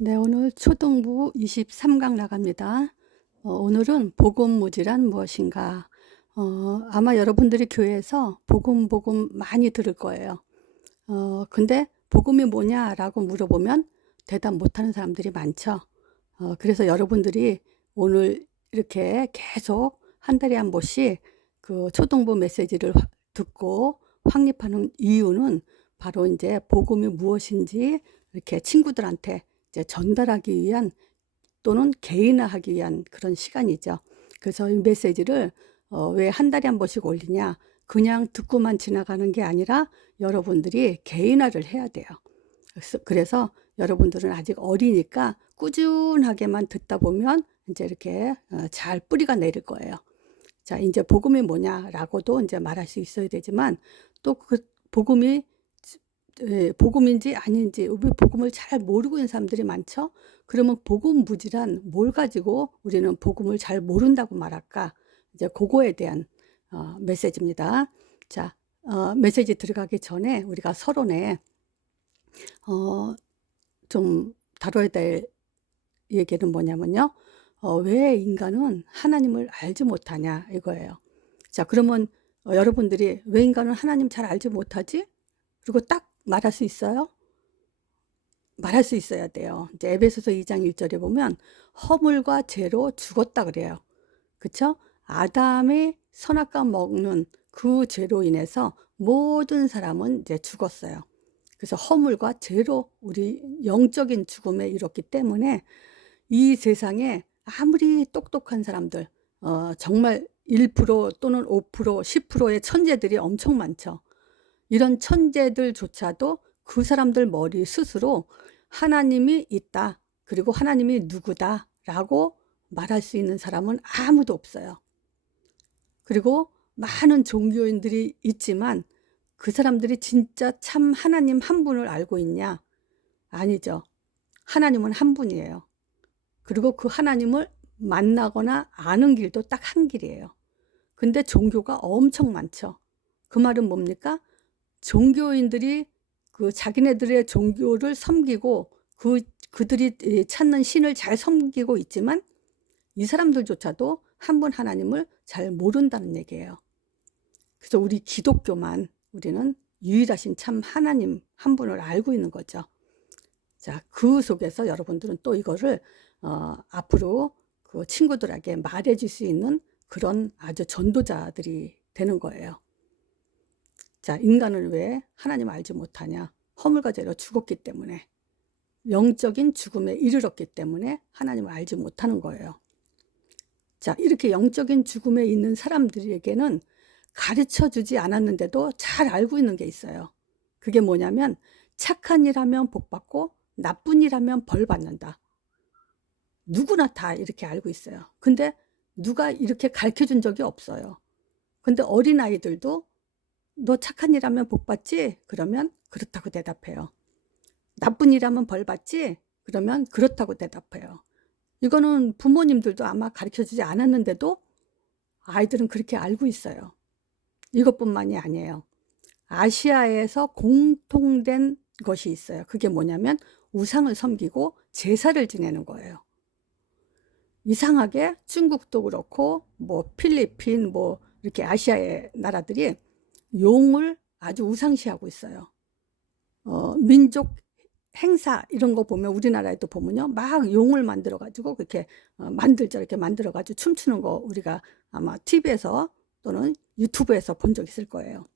네, 오늘 초등부 23강 나갑니다. 오늘은 복음무지란 무엇인가? 아마 여러분들이 교회에서 복음 많이 들을 거예요. 근데 복음이 뭐냐라고 물어보면 대답 못하는 사람들이 많죠. 그래서 여러분들이 오늘 이렇게 계속 한 달에 한 번씩 그 초등부 메시지를 듣고 확립하는 이유는 바로 이제 복음이 무엇인지 이렇게 친구들한테 이제 전달하기 위한 또는 개인화하기 위한 그런 시간이죠. 그래서 이 메시지를 왜 한 달에 한 번씩 올리냐? 그냥 듣고만 지나가는 게 아니라 여러분들이 개인화를 해야 돼요. 그래서 여러분들은 아직 어리니까 꾸준하게만 듣다 보면 이제 이렇게 잘 뿌리가 내릴 거예요. 자, 이제 복음이 뭐냐라고도 이제 말할 수 있어야 되지만 또 그 복음이 복음인지 아닌지 우리 복음을 잘 모르고 있는 사람들이 많죠. 그러면 복음 무지란 뭘 가지고 우리는 복음을 잘 모른다고 말할까? 이제 그거에 대한 메시지입니다. 자, 메시지 들어가기 전에 우리가 서론에 좀 다뤄야 될 얘기는 뭐냐면요. 왜 인간은 하나님을 알지 못하냐 이거예요. 자, 그러면 여러분들이 왜 인간은 하나님 잘 알지 못하지? 그리고 딱 말할 수 있어요? 말할 수 있어야 돼요. 이제 에베소서 2장 1절에 보면 허물과 죄로 죽었다 그래요. 그쵸? 아담의 선악과 먹는 그 죄로 인해서 모든 사람은 이제 죽었어요. 그래서 허물과 죄로 우리 영적인 죽음에 이뤘기 때문에 이 세상에 아무리 똑똑한 사람들, 정말 1% 또는 5%, 10%의 천재들이 엄청 많죠. 이런 천재들조차도 그 사람들 머리 스스로 하나님이 있다. 그리고 하나님이 누구다. 라고 말할 수 있는 사람은 아무도 없어요. 그리고 많은 종교인들이 있지만 그 사람들이 진짜 참 하나님 한 분을 알고 있냐? 아니죠. 하나님은 한 분이에요. 그리고 그 하나님을 만나거나 아는 길도 딱 한 길이에요. 근데 종교가 엄청 많죠. 그 말은 뭡니까? 종교인들이 그 자기네들의 종교를 섬기고 그들이 찾는 신을 잘 섬기고 있지만 이 사람들조차도 한 분 하나님을 잘 모른다는 얘기예요. 그래서 우리 기독교만 우리는 유일하신 참 하나님 한 분을 알고 있는 거죠. 자, 그 속에서 여러분들은 또 이거를 앞으로 그 친구들에게 말해줄 수 있는 그런 아주 전도자들이 되는 거예요. 자, 인간은 왜 하나님 알지 못하냐? 허물과 죄로 죽었기 때문에, 영적인 죽음에 이르렀기 때문에 하나님을 알지 못하는 거예요. 자, 이렇게 영적인 죽음에 있는 사람들에게는 가르쳐 주지 않았는데도 잘 알고 있는 게 있어요. 그게 뭐냐면 착한 일 하면 복 받고 나쁜 일 하면 벌 받는다. 누구나 다 이렇게 알고 있어요. 근데 누가 이렇게 가르쳐 준 적이 없어요. 근데 어린아이들도 너 착한 일 하면 복 받지? 그러면 그렇다고 대답해요. 나쁜 일 하면 벌 받지? 그러면 그렇다고 대답해요. 이거는 부모님들도 아마 가르쳐 주지 않았는데도 아이들은 그렇게 알고 있어요. 이것뿐만이 아니에요. 아시아에서 공통된 것이 있어요. 그게 뭐냐면 우상을 섬기고 제사를 지내는 거예요. 이상하게 중국도 그렇고 뭐 필리핀 뭐 이렇게 아시아의 나라들이 용을 아주 우상시하고 있어요. 민족 행사 이런 거 보면 우리나라에도 보면요. 막 용을 만들어 가지고 그렇게 만들죠. 이렇게 만들어 가지고 춤추는 거 우리가 아마 TV에서 또는 유튜브에서 본 적 있을 거예요.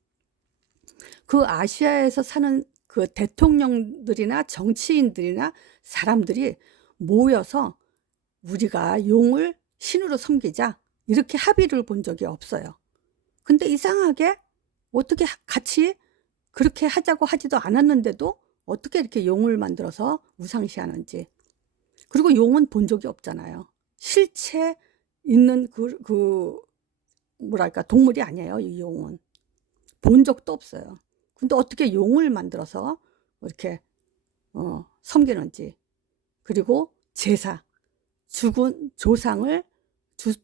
그 아시아에서 사는 그 대통령들이나 정치인들이나 사람들이 모여서 우리가 용을 신으로 섬기자 이렇게 합의를 본 적이 없어요. 근데 이상하게 어떻게 같이 그렇게 하자고 하지도 않았는데도 어떻게 이렇게 용을 만들어서 우상시하는지. 그리고 용은 본 적이 없잖아요. 실체 있는 뭐랄까 동물이 아니에요. 이 용은 본 적도 없어요. 근데 어떻게 용을 만들어서 이렇게 섬기는지. 그리고 제사, 죽은 조상을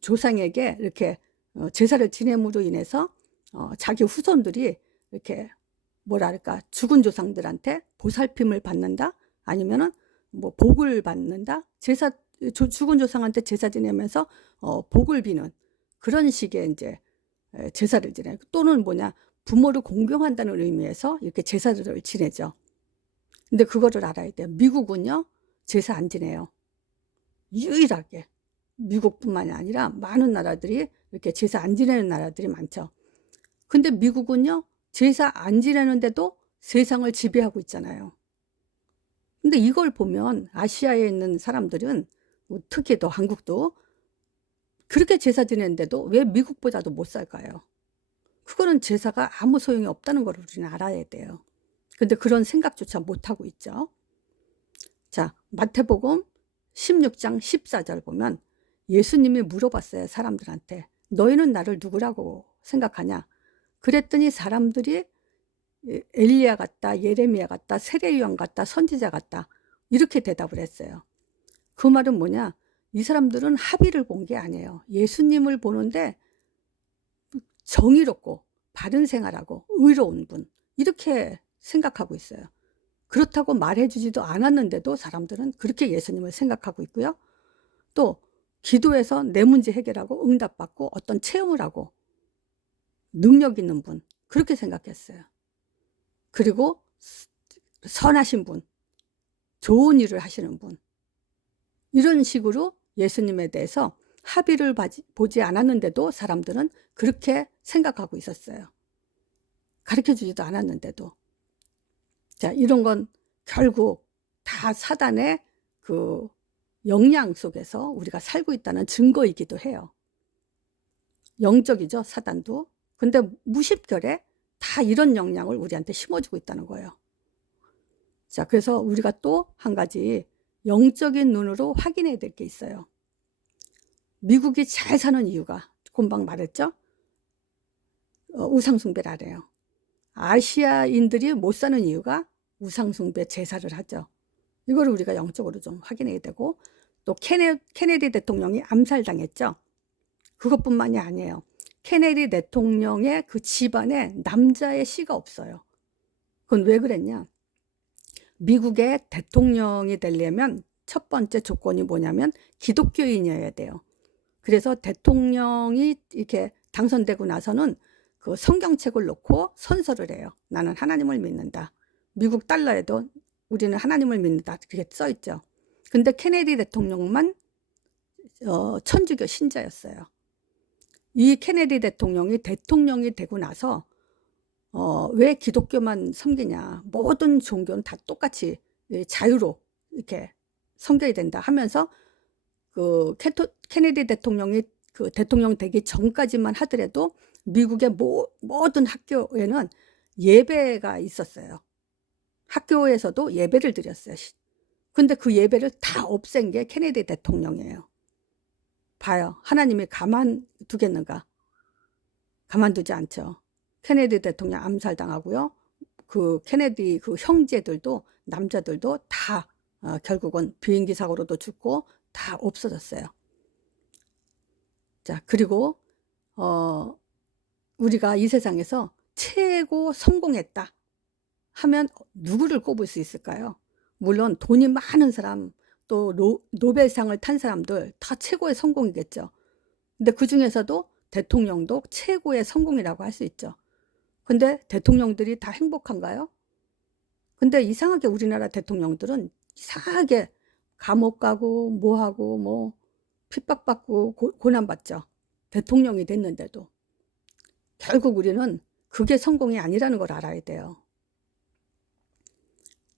조상에게 이렇게 제사를 지냄으로 인해서 자기 후손들이 이렇게 뭐랄까 죽은 조상들한테 보살핌을 받는다? 아니면은 뭐 복을 받는다? 죽은 조상한테 제사 지내면서 복을 비는 그런 식의 이제 제사를 지내요. 또는 뭐냐, 부모를 공경한다는 의미에서 이렇게 제사를 지내죠. 근데 그거를 알아야 돼요. 미국은요, 제사 안 지내요. 유일하게. 미국뿐만이 아니라 많은 나라들이 이렇게 제사 안 지내는 나라들이 많죠. 근데 미국은요, 제사 안 지내는데도 세상을 지배하고 있잖아요. 근데 이걸 보면 아시아에 있는 사람들은, 특히 또 한국도 그렇게 제사 지내는데도 왜 미국보다도 못 살까요? 그거는 제사가 아무 소용이 없다는 걸 우리는 알아야 돼요. 근데 그런 생각조차 못하고 있죠. 자, 마태복음 16장 14절 보면 예수님이 물어봤어요. 사람들한테. 너희는 나를 누구라고 생각하냐? 그랬더니 사람들이 엘리야 같다, 예레미야 같다, 세례요한 같다, 선지자 같다, 이렇게 대답을 했어요. 그 말은 뭐냐? 이 사람들은 합의를 본 게 아니에요. 예수님을 보는데 정의롭고 바른 생활하고 의로운 분, 이렇게 생각하고 있어요. 그렇다고 말해주지도 않았는데도 사람들은 그렇게 예수님을 생각하고 있고요. 또 기도해서 내 문제 해결하고 응답받고 어떤 체험을 하고 능력 있는 분, 그렇게 생각했어요. 그리고 선하신 분, 좋은 일을 하시는 분, 이런 식으로 예수님에 대해서 합의를 보지 않았는데도 사람들은 그렇게 생각하고 있었어요. 가르쳐주지도 않았는데도. 자, 이런 건 결국 다 사단의 그 영향 속에서 우리가 살고 있다는 증거이기도 해요. 영적이죠, 사단도. 근데 무십결에 다 이런 영향을 우리한테 심어주고 있다는 거예요. 자, 그래서 우리가 또 한 가지 영적인 눈으로 확인해야 될 게 있어요. 미국이 잘 사는 이유가, 금방 말했죠? 우상숭배를 안 해요. 아시아인들이 못 사는 이유가 우상숭배 제사를 하죠. 이걸 우리가 영적으로 좀 확인해야 되고, 또 케네디 대통령이 암살당했죠. 그것뿐만이 아니에요. 케네디 대통령의 그 집안에 남자의 씨가 없어요. 그건 왜 그랬냐? 미국의 대통령이 되려면 첫 번째 조건이 뭐냐면 기독교인이어야 돼요. 그래서 대통령이 이렇게 당선되고 나서는 그 성경책을 놓고 선서를 해요. 나는 하나님을 믿는다. 미국 달러에도 우리는 하나님을 믿는다, 그렇게 써 있죠. 근데 케네디 대통령만 천주교 신자였어요. 이 케네디 대통령이 되고 나서 왜 기독교만 섬기냐, 모든 종교는 다 똑같이 자유로 이렇게 섬겨야 된다 하면서 그 케네디 대통령이 그 대통령 되기 전까지만 하더라도 미국의 모든 학교에는 예배가 있었어요. 학교에서도 예배를 드렸어요. 근데 그 예배를 다 없앤 게 케네디 대통령이에요. 봐요. 하나님이 가만두겠는가? 가만두지 않죠. 케네디 대통령 암살당하고요. 그 케네디 그 형제들도, 남자들도 다 결국은 비행기 사고로도 죽고 다 없어졌어요. 자, 그리고 우리가 이 세상에서 최고 성공했다 하면 누구를 꼽을 수 있을까요? 물론 돈이 많은 사람, 또 노벨상을 탄 사람들 다 최고의 성공이겠죠. 근데 그 중에서도 대통령도 최고의 성공이라고 할 수 있죠. 근데 대통령들이 다 행복한가요? 근데 이상하게 우리나라 대통령들은 이상하게 감옥 가고 뭐하고 뭐 핍박받고 고난받죠. 대통령이 됐는데도. 결국 우리는 그게 성공이 아니라는 걸 알아야 돼요.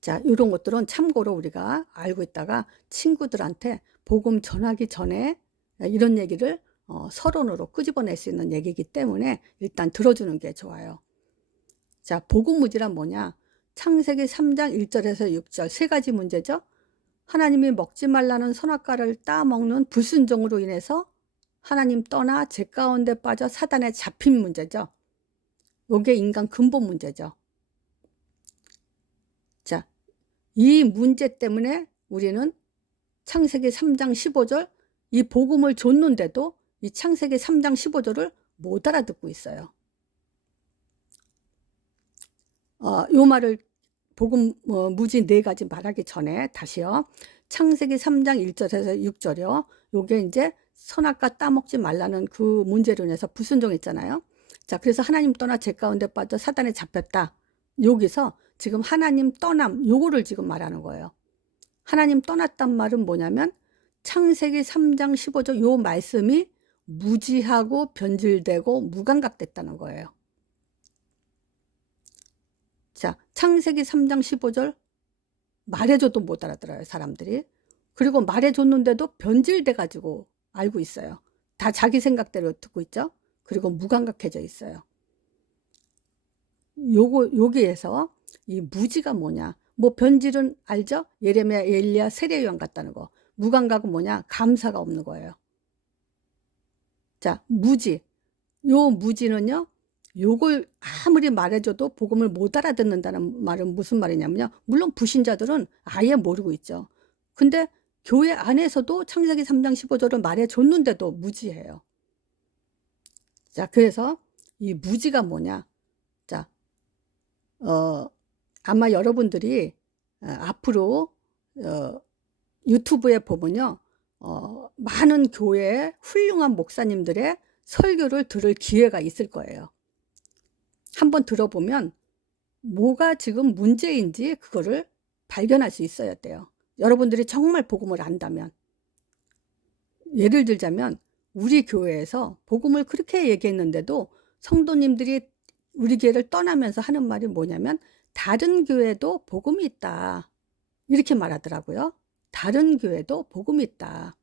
자, 이런 것들은 참고로 우리가 알고 있다가 친구들한테 복음 전하기 전에 이런 얘기를 서론으로 끄집어낼 수 있는 얘기이기 때문에 일단 들어주는 게 좋아요. 자, 복음무지란 뭐냐? 창세기 3장 1절에서 6절 세 가지 문제죠. 하나님이 먹지 말라는 선악과를 따먹는 불순종으로 인해서 하나님 떠나 죄 가운데 빠져 사단에 잡힌 문제죠. 이게 인간 근본 문제죠. 자, 이 문제 때문에 우리는 창세기 3장 15절 이 복음을 줬는데도 이 창세기 3장 15절을 못 알아듣고 있어요. 요 말을 복음 무지 네 가지 말하기 전에 다시요. 창세기 3장 1절에서 6절이요. 요게 이제 선악과 따먹지 말라는 그 문제로 인해서 불순종했잖아요. 자, 그래서 하나님 떠나 죄 가운데 빠져 사단에 잡혔다. 여기서 지금 하나님 떠남 요거를 지금 말하는 거예요. 하나님 떠났단 말은 뭐냐면 창세기 3장 15절 요 말씀이 무지하고 변질되고 무감각됐다는 거예요. 자, 창세기 3장 15절 말해줘도 못 알아들어요, 사람들이. 그리고 말해줬는데도 변질돼 가지고 알고 있어요. 다 자기 생각대로 듣고 있죠. 그리고 무감각해져 있어요. 여기에서 이 무지가 뭐냐? 뭐 변질은 알죠? 예레미야, 엘리야, 세례 요한 같다는 거. 무감각은 뭐냐? 감사가 없는 거예요. 자, 무지. 요 무지는요. 요걸 아무리 말해줘도 복음을 못 알아듣는다는 말은 무슨 말이냐면요. 물론 불신자들은 아예 모르고 있죠. 근데 교회 안에서도 창세기 3장 15절을 말해줬는데도 무지해요. 자, 그래서 이 무지가 뭐냐? 자, 아마 여러분들이 앞으로 유튜브에 보면요. 많은 교회의 훌륭한 목사님들의 설교를 들을 기회가 있을 거예요. 한번 들어보면 뭐가 지금 문제인지 그거를 발견할 수 있어야 돼요. 여러분들이 정말 복음을 안다면. 예를 들자면 우리 교회에서 복음을 그렇게 얘기했는데도 성도님들이 우리 교회를 떠나면서 하는 말이 뭐냐면 다른 교회도 복음이 있다. 이렇게 말하더라고요. 다른 교회도 복음이 있다.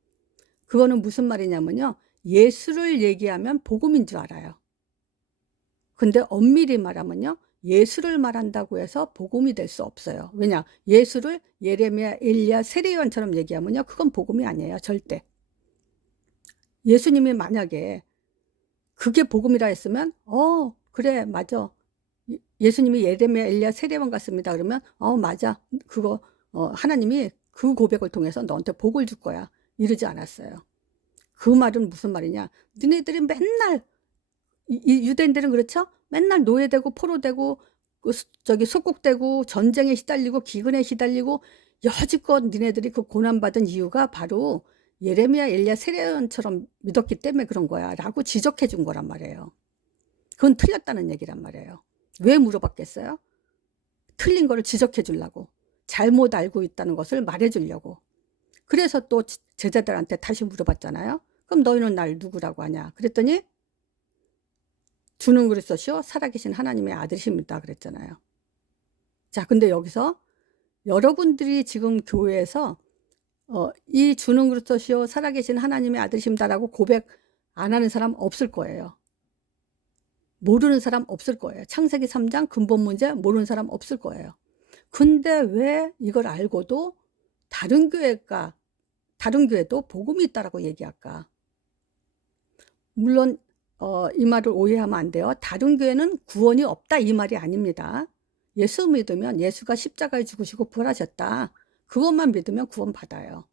그거는 무슨 말이냐면요. 예수를 얘기하면 복음인 줄 알아요. 근데 엄밀히 말하면요. 예수를 말한다고 해서 복음이 될 수 없어요. 왜냐? 예수를 예레미야, 엘리야, 세례 요한처럼 얘기하면요. 그건 복음이 아니에요. 절대. 예수님이 만약에 그게 복음이라 했으면 그래 맞아. 예수님이 예레미야, 엘리야, 세례 요한 같습니다. 그러면 맞아. 그거 하나님이 그 고백을 통해서 너한테 복을 줄 거야. 이러지 않았어요. 그 말은 무슨 말이냐? 너네들이 맨날 유대인들은 그렇죠? 맨날 노예되고 포로되고 속국되고 전쟁에 시달리고 기근에 시달리고 여지껏 니네들이 그 고난받은 이유가 바로 예레미야, 엘리야, 세례요한처럼 믿었기 때문에 그런 거야 라고 지적해 준 거란 말이에요. 그건 틀렸다는 얘기란 말이에요. 왜 물어봤겠어요? 틀린 거를 지적해 주려고, 잘못 알고 있다는 것을 말해 주려고. 그래서 또 제자들한테 다시 물어봤잖아요. 그럼 너희는 날 누구라고 하냐? 그랬더니 주는 그리스도시요 살아계신 하나님의 아들이십니다 그랬잖아요. 자, 근데 여기서 여러분들이 지금 교회에서 이 주는 그리스도시요 살아계신 하나님의 아들이십니다라고 고백 안 하는 사람 없을 거예요. 모르는 사람 없을 거예요. 창세기 3장 근본 문제 모르는 사람 없을 거예요. 근데 왜 이걸 알고도 다른 교회도 복음이 있다라고 얘기할까? 물론 이 말을 오해하면 안 돼요. 다른 교회는 구원이 없다 이 말이 아닙니다. 예수 믿으면 예수가 십자가에 죽으시고 부활하셨다. 그것만 믿으면 구원 받아요.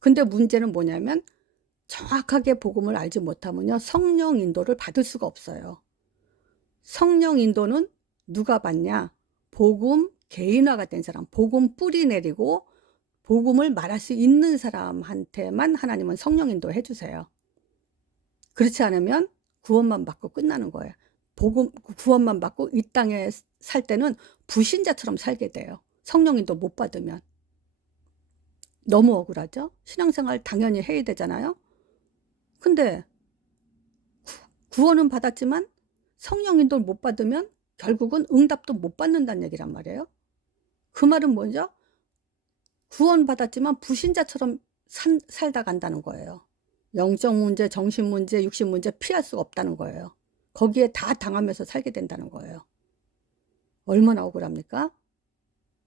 근데 문제는 뭐냐면 정확하게 복음을 알지 못하면요. 성령 인도를 받을 수가 없어요. 성령 인도는 누가 받냐? 복음 개인화가 된 사람, 복음 뿌리 내리고 복음을 말할 수 있는 사람한테만 하나님은 성령 인도 해주세요. 그렇지 않으면 구원만 받고 끝나는 거예요. 구원만 받고 이 땅에 살 때는 불신자처럼 살게 돼요. 성령 인도 못 받으면. 너무 억울하죠? 신앙생활 당연히 해야 되잖아요. 근데 구원은 받았지만 성령 인도를 못 받으면 결국은 응답도 못 받는다는 얘기란 말이에요. 그 말은 뭐죠? 구원 받았지만 불신자처럼 살다 간다는 거예요. 영적 문제, 정신 문제, 육신 문제 피할 수가 없다는 거예요. 거기에 다 당하면서 살게 된다는 거예요. 얼마나 억울합니까?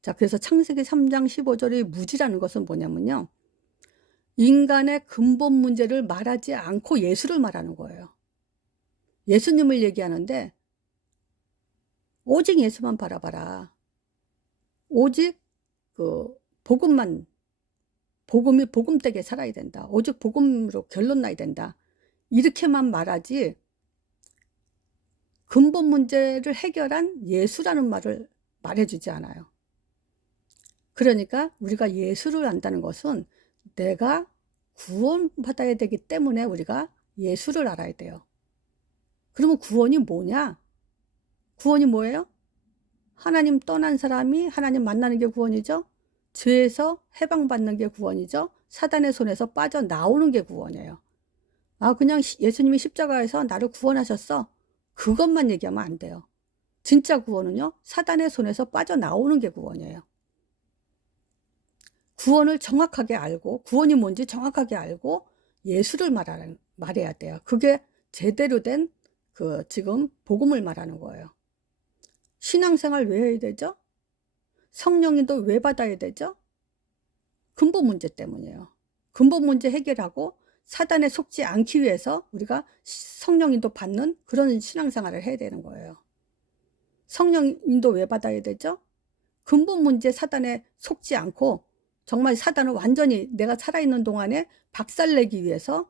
자, 그래서 창세기 3장 15절의 무지라는 것은 뭐냐면요. 인간의 근본 문제를 말하지 않고 예수를 말하는 거예요. 예수님을 얘기하는데 오직 예수만 바라봐라. 오직 복음이 복음되게 살아야 된다. 오직 복음으로 결론 나야 된다. 이렇게만 말하지 근본 문제를 해결한 예수라는 말을 말해주지 않아요. 그러니까 우리가 예수를 안다는 것은 내가 구원받아야 되기 때문에 우리가 예수를 알아야 돼요. 그러면 구원이 뭐냐? 구원이 뭐예요? 하나님 떠난 사람이 하나님 만나는 게 구원이죠. 죄에서 해방받는 게 구원이죠. 사단의 손에서 빠져나오는 게 구원이에요. 아, 그냥 예수님이 십자가에서 나를 구원하셨어. 그것만 얘기하면 안 돼요. 진짜 구원은요, 사단의 손에서 빠져나오는 게 구원이에요. 구원을 정확하게 알고, 구원이 뭔지 정확하게 알고 예수를 말해야 돼요. 그게 제대로 된 지금 복음을 말하는 거예요. 신앙생활 왜 해야 되죠? 성령님도 왜 받아야 되죠? 근본 문제 때문이에요. 근본 문제 해결하고 사단에 속지 않기 위해서 우리가 성령님도 받는 그런 신앙생활을 해야 되는 거예요. 성령님도 왜 받아야 되죠? 근본 문제 사단에 속지 않고 정말 사단을 완전히 내가 살아있는 동안에 박살내기 위해서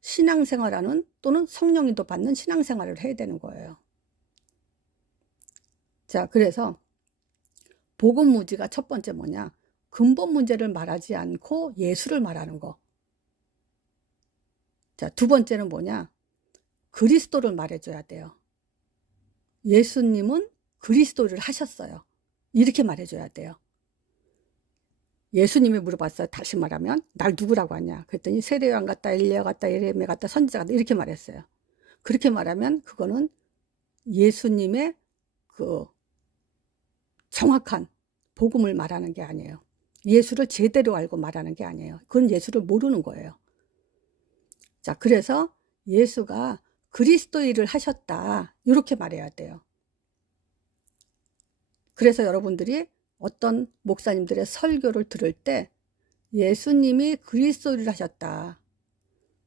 신앙생활하는 또는 성령님도 받는 신앙생활을 해야 되는 거예요. 자, 그래서 복음 무지가 첫 번째 뭐냐? 근본 문제를 말하지 않고 예수를 말하는 거. 자, 두 번째는 뭐냐? 그리스도를 말해줘야 돼요. 예수님은 그리스도를 하셨어요. 이렇게 말해줘야 돼요. 예수님이 물어봤어요. 다시 말하면 날 누구라고 하냐? 그랬더니 세례요한 같다, 엘리야 같다, 예레미야 같다, 선지자 같다 이렇게 말했어요. 그렇게 말하면 그거는 예수님의 그 정확한 복음을 말하는 게 아니에요. 예수를 제대로 알고 말하는 게 아니에요. 그건 예수를 모르는 거예요. 자, 그래서 예수가 그리스도의 일을 하셨다 이렇게 말해야 돼요. 그래서 여러분들이 어떤 목사님들의 설교를 들을 때 예수님이 그리스도의 일을 하셨다,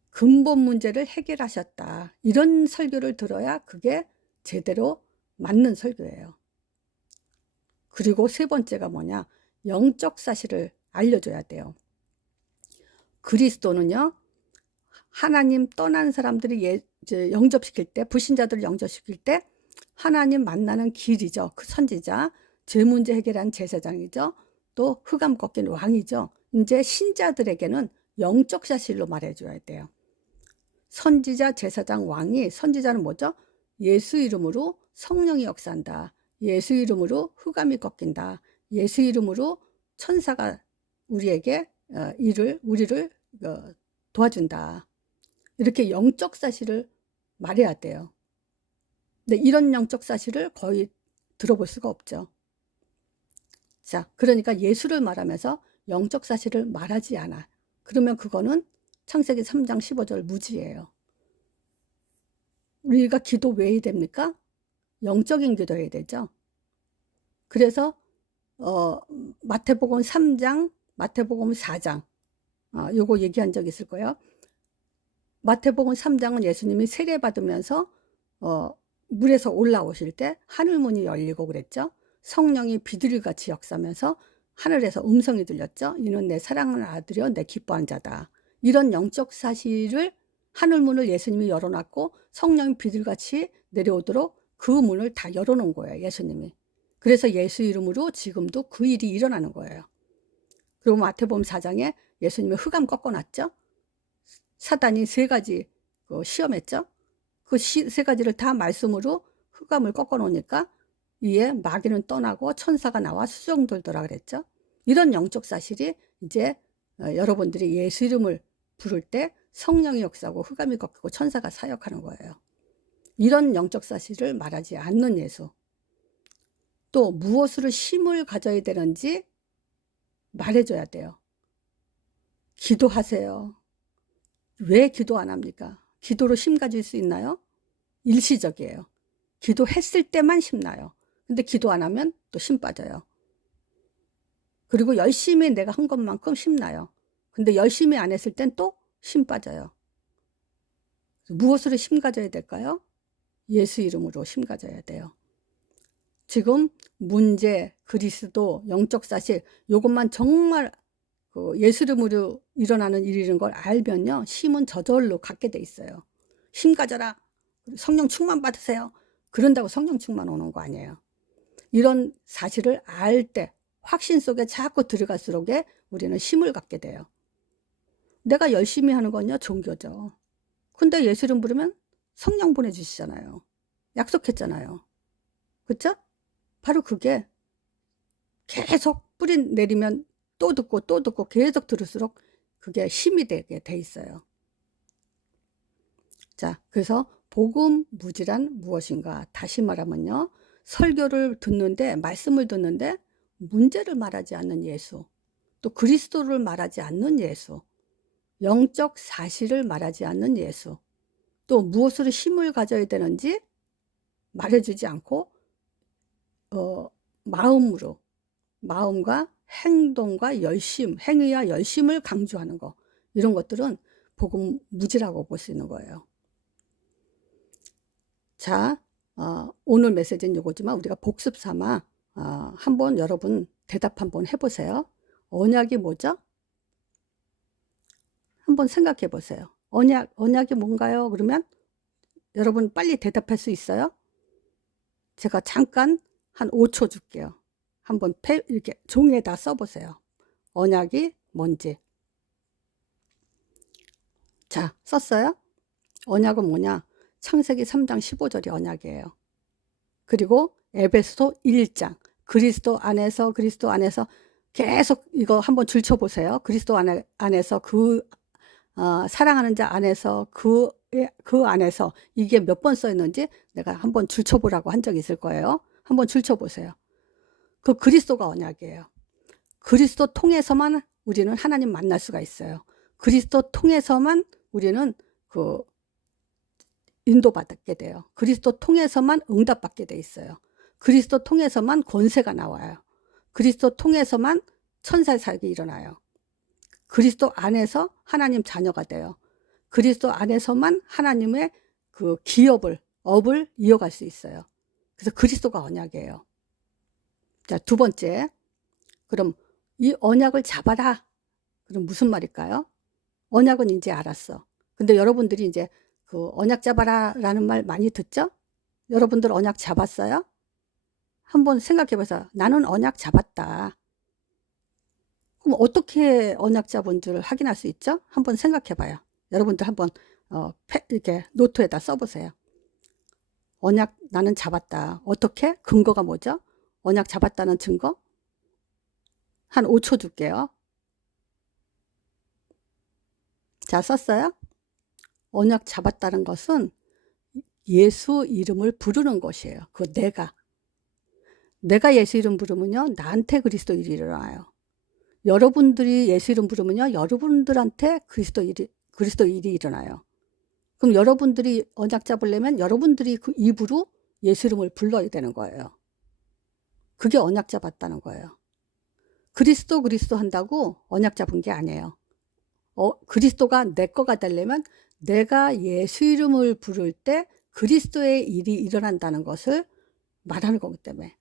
근본 문제를 해결하셨다 이런 설교를 들어야 그게 제대로 맞는 설교예요. 그리고 세 번째가 뭐냐? 영적 사실을 알려줘야 돼요. 그리스도는요, 하나님 떠난 사람들이 영접시킬 때, 불신자들을 영접시킬 때 하나님 만나는 길이죠. 그 선지자, 죄 문제 해결한 제사장이죠. 또 흑암 꺾인 왕이죠. 이제 신자들에게는 영적 사실로 말해줘야 돼요. 선지자, 제사장, 왕이, 선지자는 뭐죠? 예수 이름으로 성령이 역사한다. 예수 이름으로 흑암이 꺾인다. 예수 이름으로 천사가 우리에게 우리를 도와준다. 이렇게 영적 사실을 말해야 돼요. 근데 이런 영적 사실을 거의 들어볼 수가 없죠. 자, 그러니까 예수를 말하면서 영적 사실을 말하지 않아. 그러면 그거는 창세기 3장 15절 무지예요. 우리가 기도 왜 해야 됩니까? 영적인 기도 해야 되죠. 그래서 마태복음 3장, 마태복음 4장 요거 얘기한 적 있을 거예요. 마태복음 3장은 예수님이 세례받으면서 물에서 올라오실 때 하늘문이 열리고 그랬죠. 성령이 비둘기같이 역사하면서 하늘에서 음성이 들렸죠. 이는 내 사랑하는 아들이요 내 기뻐하는 자다. 이런 영적 사실을 하늘문을 예수님이 열어놨고 성령이 비둘기같이 내려오도록 그 문을 다 열어놓은 거예요. 예수님이. 그래서 예수 이름으로 지금도 그 일이 일어나는 거예요. 그리고 마태복음 4장에 예수님이 흑암 꺾어놨죠. 사단이 세 가지 시험했죠. 그 세 가지를 다 말씀으로 흑암을 꺾어놓으니까 이에 마귀는 떠나고 천사가 나와 수종 돌더라 그랬죠. 이런 영적 사실이 이제 여러분들이 예수 이름을 부를 때 성령이 역사하고 흑암이 꺾이고 천사가 사역하는 거예요. 이런 영적 사실을 말하지 않는 예수. 또 무엇으로 힘을 가져야 되는지 말해줘야 돼요. 기도하세요. 왜 기도 안 합니까? 기도로 힘 가질 수 있나요? 일시적이에요. 기도했을 때만 힘나요. 근데 기도 안 하면 또 힘 빠져요. 그리고 열심히 내가 한 것만큼 힘나요. 근데 열심히 안 했을 땐 또 힘 빠져요. 무엇으로 힘 가져야 될까요? 예수 이름으로 힘 가져야 돼요. 지금 문제, 그리스도, 영적 사실 이것만 정말 예수 이름으로 일어나는 일이라는 걸 알면요. 힘은 저절로 갖게 돼 있어요. 힘 가져라. 성령 충만 받으세요. 그런다고 성령 충만 오는 거 아니에요. 이런 사실을 알 때 확신 속에 자꾸 들어갈수록에 우리는 힘을 갖게 돼요. 내가 열심히 하는 건요, 종교죠. 근데 예수 이름 부르면 성령 보내주시잖아요. 약속했잖아요. 그쵸? 바로 그게 계속 뿌리 내리면 또 듣고 또 듣고 계속 들을수록 그게 힘이 되게 돼 있어요. 자, 그래서 복음 무지란 무엇인가? 다시 말하면요, 설교를 듣는데, 말씀을 듣는데 문제를 말하지 않는 예수, 또 그리스도를 말하지 않는 예수, 영적 사실을 말하지 않는 예수, 또 무엇으로 힘을 가져야 되는지 말해주지 않고 마음으로, 마음과 행동과 열심, 행위와 열심을 강조하는 거, 이런 것들은 복음 무지라고 볼 수 있는 거예요. 자, 오늘 메시지는 이거지만 우리가 복습 삼아 한번 여러분 대답 한번 해보세요. 언약이 뭐죠? 한번 생각해 보세요. 언약이 뭔가요? 그러면 여러분 빨리 대답할 수 있어요? 제가 잠깐 한 5초 줄게요. 한번 이렇게 종이에다 써보세요. 언약이 뭔지. 자, 썼어요? 언약은 뭐냐? 창세기 3장 15절이 언약이에요. 그리고 에베소 1장, 그리스도 안에서 계속 이거 한번 줄쳐보세요. 그리스도 안에서 사랑하는 자 안에서 그 안에서 이게 몇 번 써 있는지 내가 한번 줄쳐보라고 한 적이 있을 거예요. 한번 줄쳐보세요. 그 그리스도가 언약이에요. 그리스도 통해서만 우리는 하나님 만날 수가 있어요. 그리스도 통해서만 우리는 인도받게 돼요. 그리스도 통해서만 응답받게 돼 있어요. 그리스도 통해서만 권세가 나와요. 그리스도 통해서만 천사의 사역이 일어나요. 그리스도 안에서 하나님 자녀가 돼요. 그리스도 안에서만 하나님의 그 업을 이어갈 수 있어요. 그래서 그리스도가 언약이에요. 자, 두 번째. 그럼 이 언약을 잡아라. 그럼 무슨 말일까요? 언약은 이제 알았어. 근데 여러분들이 이제 그 언약 잡아라 라는 말 많이 듣죠? 여러분들 언약 잡았어요? 한번 생각해 보세요. 나는 언약 잡았다. 그럼 어떻게 언약 잡은 줄 확인할 수 있죠? 한번 생각해 봐요. 여러분들 한번 이렇게 노트에다 써보세요. 언약 나는 잡았다. 어떻게? 근거가 뭐죠? 언약 잡았다는 증거? 한 5초 줄게요. 자, 썼어요? 언약 잡았다는 것은 예수 이름을 부르는 것이에요. 내가 예수 이름 부르면요, 나한테 그리스도 일이 일어나요. 여러분들이 예수 이름 부르면요, 여러분들한테 그리스도 일이 일어나요. 그럼 여러분들이 언약 잡으려면 여러분들이 그 입으로 예수 이름을 불러야 되는 거예요. 그게 언약 잡았다는 거예요. 그리스도 한다고 언약 잡은 게 아니에요. 그리스도가 내 거가 되려면 내가 예수 이름을 부를 때 그리스도의 일이 일어난다는 것을 말하는 거기 때문에.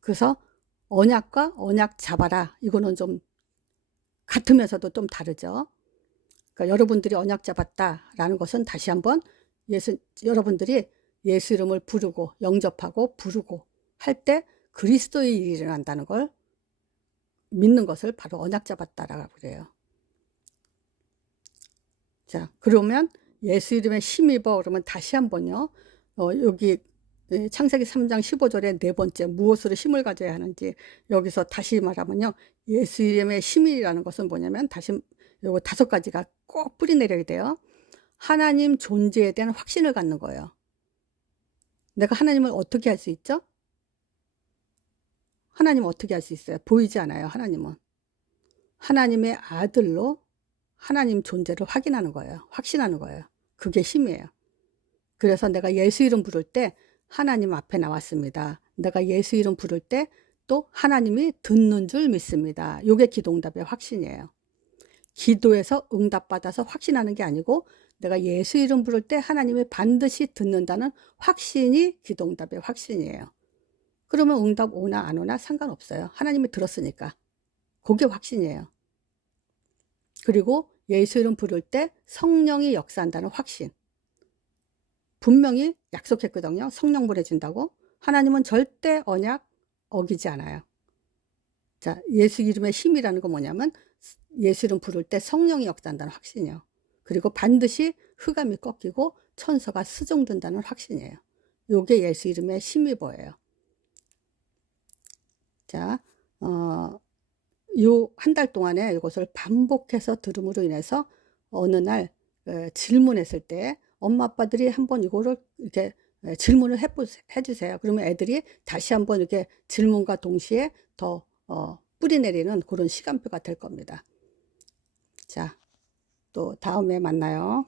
그래서 언약과 언약 잡아라, 이거는 좀 같으면서도 좀 다르죠. 그러니까 여러분들이 언약 잡았다라는 것은 다시 한번 여러분들이 예수 이름을 부르고 영접하고 부르고 할 때 그리스도의 일이 일어난다는 걸 믿는 것을 바로 언약 잡았다라고 그래요. 자, 그러면 예수 이름에 힘입어 그러면 다시 한번요. 여기 창세기 3장 15절에 네 번째 무엇으로 힘을 가져야 하는지 여기서 다시 말하면요. 예수 이름의 힘이라는 것은 뭐냐면 다시 요거 5가지가 꼭 뿌리 내려야 돼요. 하나님 존재에 대한 확신을 갖는 거예요. 내가 하나님을 어떻게 할 수 있죠? 하나님 어떻게 할 수 있어요? 보이지 않아요, 하나님은. 하나님의 아들로 하나님 존재를 확인하는 거예요. 확신하는 거예요. 그게 힘이에요. 그래서 내가 예수 이름 부를 때 하나님 앞에 나왔습니다. 내가 예수 이름 부를 때 또 하나님이 듣는 줄 믿습니다. 이게 기도응답의 확신이에요. 기도에서 응답받아서 확신하는 게 아니고 내가 예수 이름 부를 때 하나님이 반드시 듣는다는 확신이 기도응답의 확신이에요. 그러면 응답 오나 안 오나 상관없어요. 하나님이 들었으니까. 그게 확신이에요. 그리고 예수 이름 부를 때 성령이 역사한다는 확신. 분명히 약속했거든요. 성령 보내준다고. 하나님은 절대 언약 어기지 않아요. 자, 예수 이름의 힘이라는 건 뭐냐면 예수 이름 부를 때 성령이 역사한다는 확신이요. 그리고 반드시 흑암이 꺾이고 천사가 수종된다는 확신이에요. 요게 예수 이름의 힘입어예요. 자, 요 한 달 동안에 이것을 반복해서 들음으로 인해서 어느 날 질문했을 때 엄마 아빠들이 한번 이거를 이렇게 질문을 해주세요. 그러면 애들이 다시 한번 이렇게 질문과 동시에 더 뿌리내리는 그런 시간표가 될 겁니다. 자, 또 다음에 만나요.